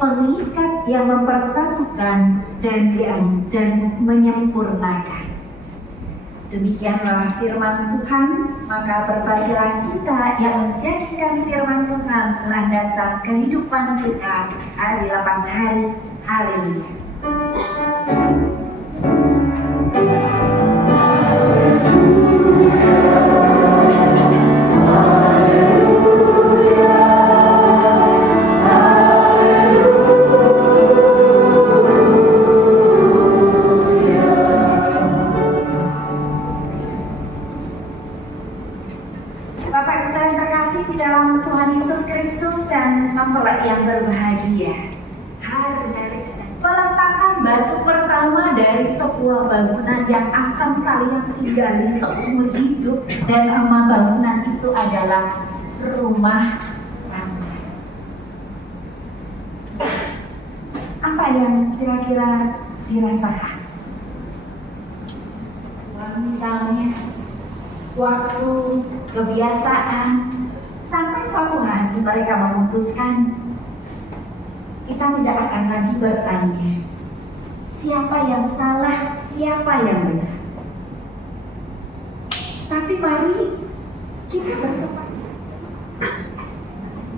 mengikat, yang mempersatukan, dan menyempurnakan. Demikianlah firman Tuhan, maka berbahagialah kita yang menjadikan firman Tuhan landasan kehidupan kita hari lepas hari. Haleluya. Mempelai yang berbahagia, peletakan batu pertama dari sebuah bangunan yang akan kalian tinggali seumur hidup, dan nama bangunan itu adalah rumah tangga. Apa yang kira-kira dirasakan? Misalnya waktu kebiasaan, sampai suatu hari mereka memutuskan kita tidak akan lagi bertanya siapa yang salah, siapa yang benar. Tapi mari kita bersepakat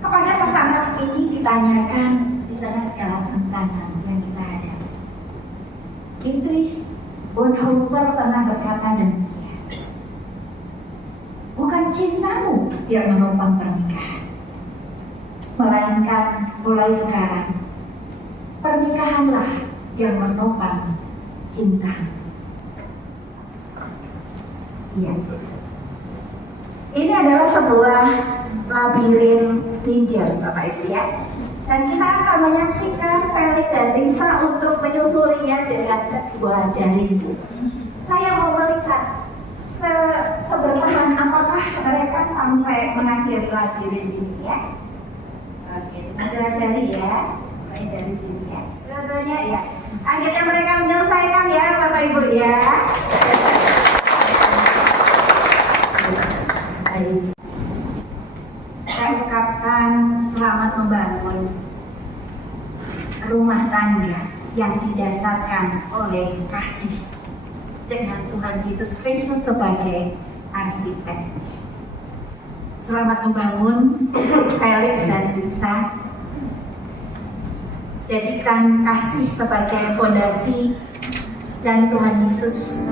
kepada pasangan ini ditanyakan di tengah segala tantangan yang kita hadapi. Dietrich Bonhoeffer pernah berkata demikian. Bukan cintamu yang menopang pernikahan, melainkan mulai sekarang pernikahanlah yang menopang cinta. Ya. Ini adalah sebuah labirin pinjal, Bapak Ibu ya. Dan kita akan menyaksikan Felix dan Lisa untuk menyusulinya dengan dua jari. Saya mau melihat sebertahan apakah mereka sampai mengakhiri labirin ini ya. Oke, pelajari ya, mulai dari sini ya. Dua-duanya ya. Akhirnya mereka menyelesaikan ya, Bapak Ibu ya. Saya ucapkan selamat membangun rumah tangga yang didasarkan oleh kasih, dengan Tuhan Yesus Kristus sebagai arsitek. Selamat membangun Felix dan Lisa. Jadikan kasih sebagai fondasi dan Tuhan Yesus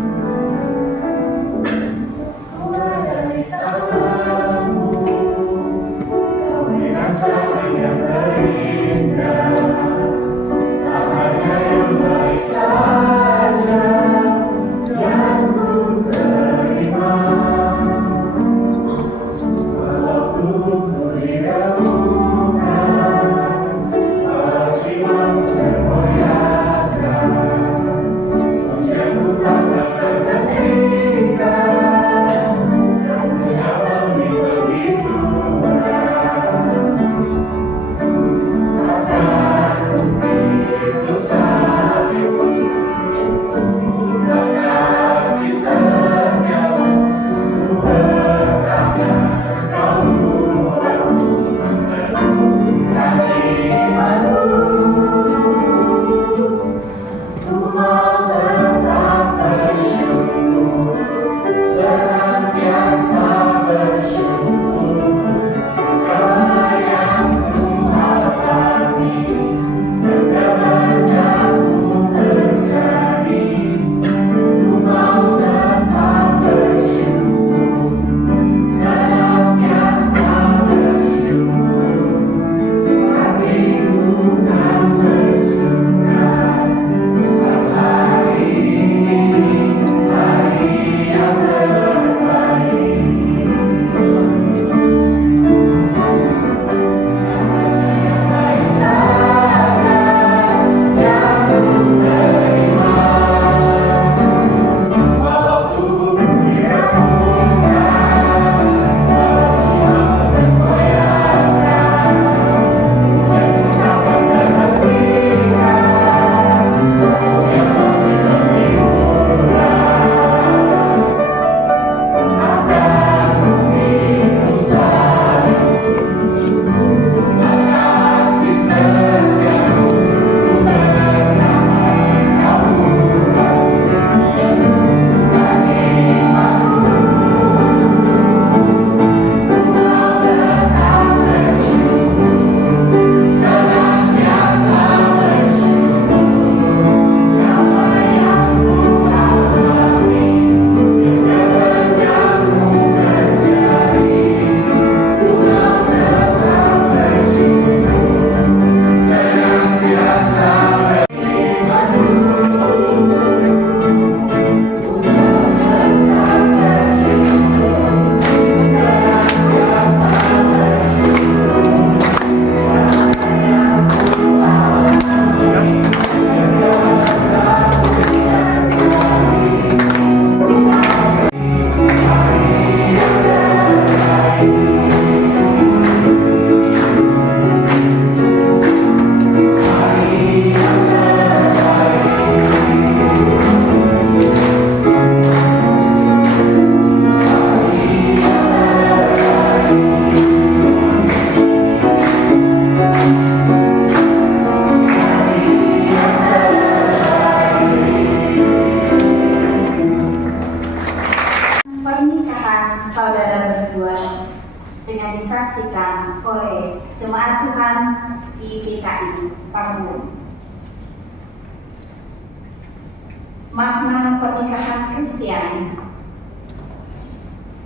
makna pernikahan Kristiani.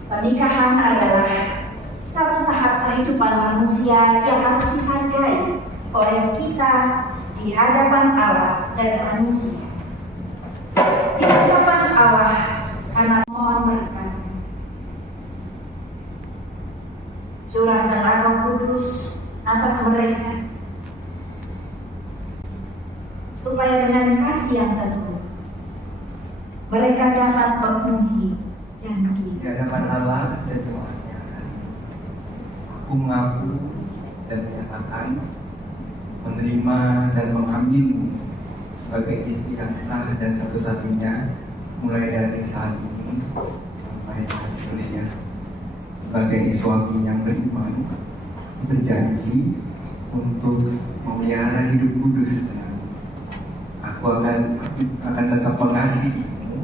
Pernikahan adalah satu tahap kehidupan manusia yang harus dihargai oleh kita di hadapan Allah dan manusia. Di hadapan Allah karena mohon berkat. Curahkanlah Roh Kudus atas mereka, supaya dengan kasih yang teguh mereka dapat memenuhi janji. Di hadapan Allah dan Tuhannya, aku mengaku dan menyatakan menerima dan mengambilmu sebagai istri yang sah dan satu-satunya mulai dari saat ini sampai seterusnya. Sebagai suami yang beriman, berjanji untuk memelihara hidup kudus denganmu. Aku akan tetap mengasihimu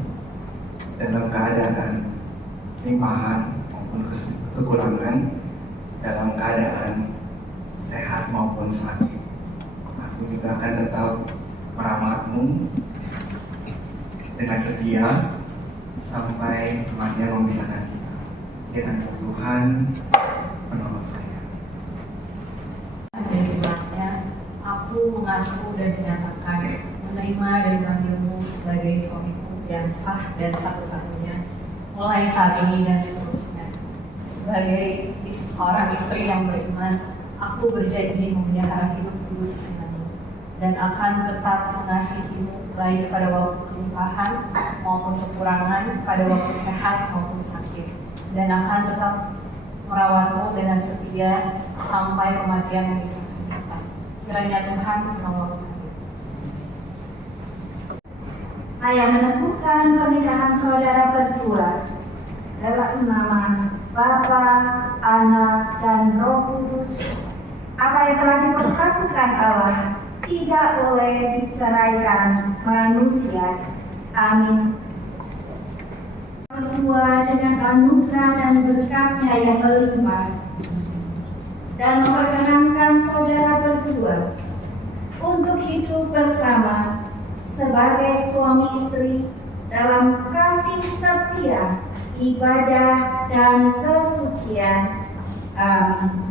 dalam keadaan limpahan maupun kekurangan, dalam keadaan sehat maupun sakit. Aku juga akan tetap merawatmu dengan setia sampai kematian memisahkan kita. Dengan Tuhan menolong saya. Dan jumlahnya, aku mengaku dan menyatakan menerima dan mengambilmu sebagai suamiku yang sah dan satu-satunya mulai saat ini dan seterusnya. Sebagai seorang istri yang beriman, aku berjanji memelihara hidup kudus denganmu dan akan tetap mengasihimu baik pada waktu kelimpahan maupun kekurangan, pada waktu sehat maupun sakit, dan akan tetap merawatmu dengan setia sampai kematian memisahkan kita. Kiranya Tuhan menolong saya. Saya meneguhkan pernikahan saudara berdua dalam nama Bapa, Anak, dan Roh Kudus. Apa yang telah dipersatukan Allah tidak boleh diceraikan manusia. Amin. Berdua dengan anugerah dan berkatnya yang melimpah, dan memperkenankan saudara berdua untuk hidup bersama sebagai suami istri dalam kasih setia, ibadah, dan kesucian. Amin.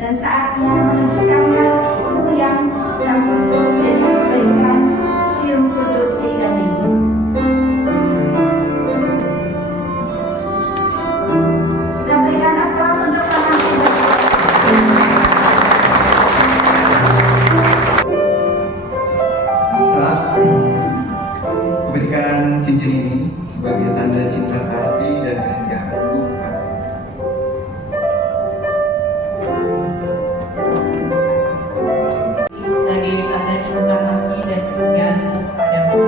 Dan saatnya menunjukkan kasihmu yang tulus dan penuh dengan memberikan cium kudus siang ini. Kita berikan aplaus untuk pengantin. Saat kuberikan cincin ini sebagai tanda cinta kasih dan kesetiaanku. Sebagai tanda cinta kasih dan kesetiaanku kepadamu.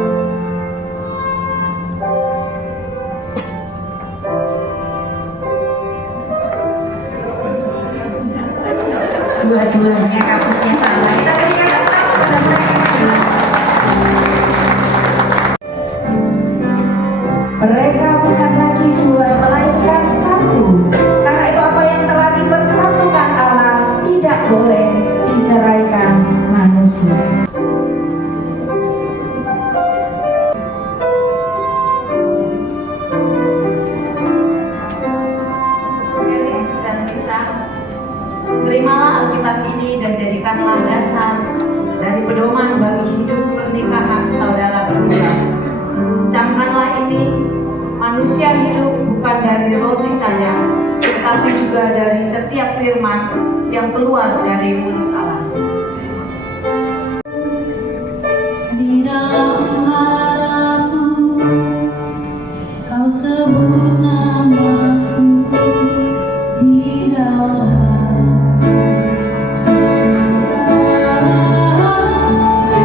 Dua-duanya kasusnya sama. Kita berikan aplaus kepada mereka. Mereka bukan lagi dua, melainkan satu. Karena itu apa yang telah dipersatukan Allah tidak boleh diceraikan manusia. Felix dan Lisa Terimalah Alkitab ini dan jadikanlah dasar dari pedoman bagi hidup pernikahan saudara berdua. Camkanlah ini, manusia hidup bukan dari roti saja, tetapi juga dari setiap firman yang keluar dari mulut Allah. Di dalam harapku, kau sebut namaku di dalam segala namaku di hatimu.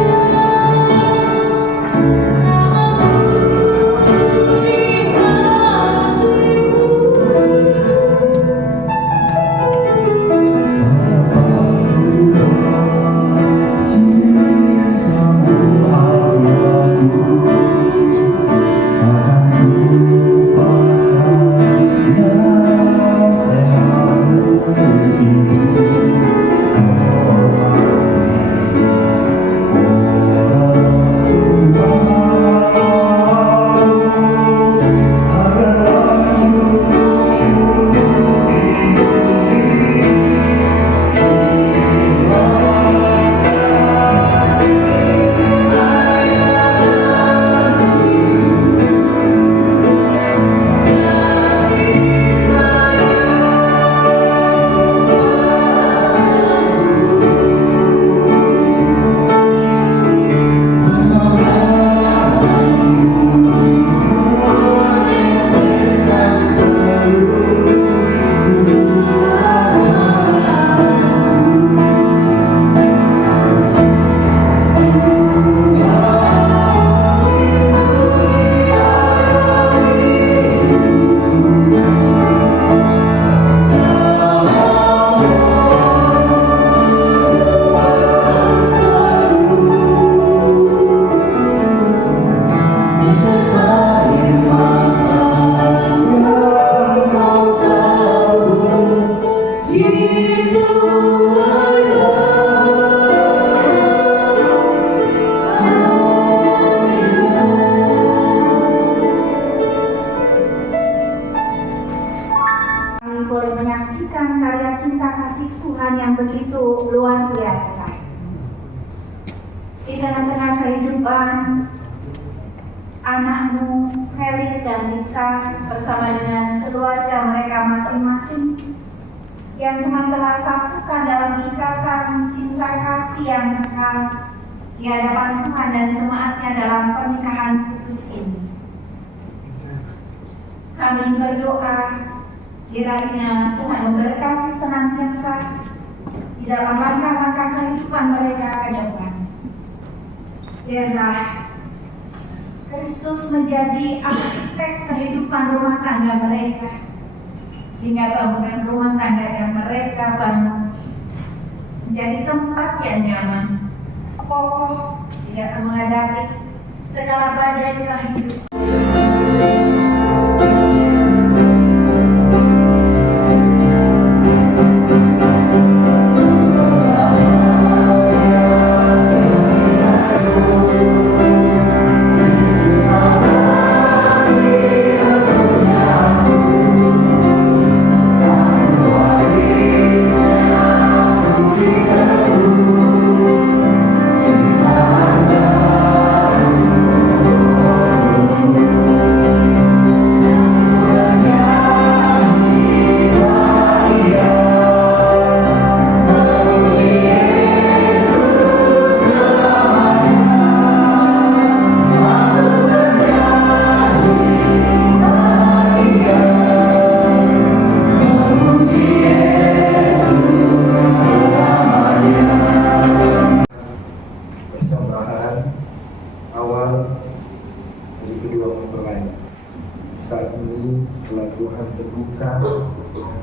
Boleh menyaksikan karya cinta kasih Tuhan yang begitu luar biasa. Di tengah-tengah kehidupan anakmu Felix dan Lisa bersama dengan keluarga mereka masing-masing yang Tuhan telah satukan dalam ikatan cinta kasih yang kekal di hadapan Tuhan dan jemaatnya dalam pernikahan kudus ini. Kami berdoa kiranya Tuhan memberkati senantiasa di dalam langkah-langkah kehidupan mereka ke depan. Biarlah Kristus menjadi arsitek kehidupan rumah tangga mereka, sehingga bangunan rumah tangga yang mereka bangun menjadi tempat yang nyaman, kokoh, tidak menghadapi segala badai kehidupan.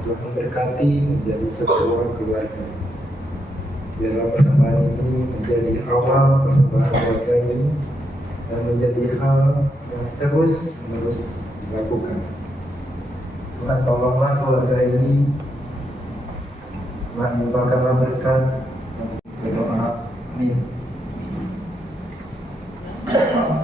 Tuhan berkati menjadi sebuah keluarga. Biarlah persembahan ini menjadi awal persembahan keluarga ini dan menjadi hal yang terus-menerus dilakukan. Tuhan tolonglah keluarga ini, Tuhan limpahkanlah berkat dan berdoa. Amin. Bila Tuhan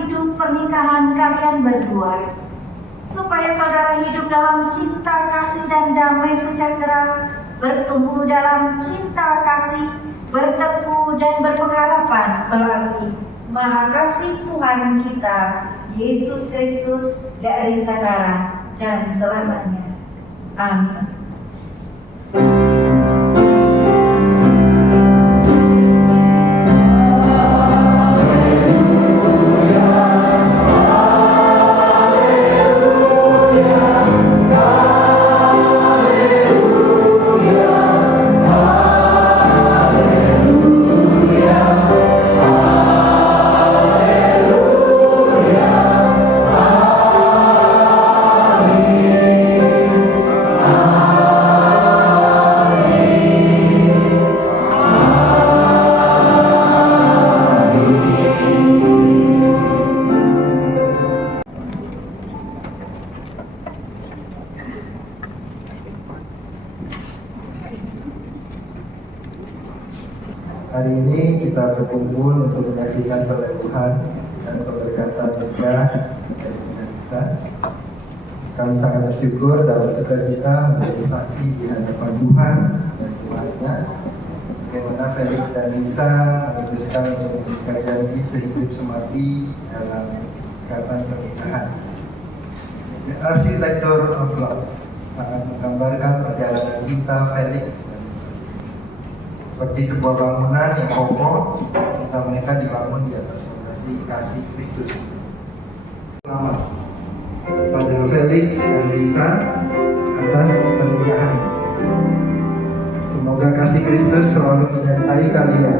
hidup pernikahan kalian berdua, supaya saudara hidup dalam cinta kasih dan damai sejahtera, bertumbuh dalam cinta kasih, berteguh dan berpengharapan melalui Maha Kasih Tuhan kita Yesus Kristus dari sekarang dan selamanya. Amin. Hari ini kita berkumpul untuk menyaksikan perleguhan dan pemberkatan nikah dari Nisa. Kami sangat bersyukur dan bersukacita menjadi saksi di hadapan Tuhan dan Tuhannya, bagaimana Felix dan Nisa memutuskan untuk mengikat janji sehidup semati dalam ikatan pernikahan. The Architecture of Love sangat menggambarkan perjalanan cinta Felix dan Nisa. Seperti sebuah bangunan yang kokoh, cinta mereka dibangun di atas fondasi kasih Kristus. Selamat pada Felix dan Lisa atas pernikahan. Semoga kasih Kristus selalu menyertai kalian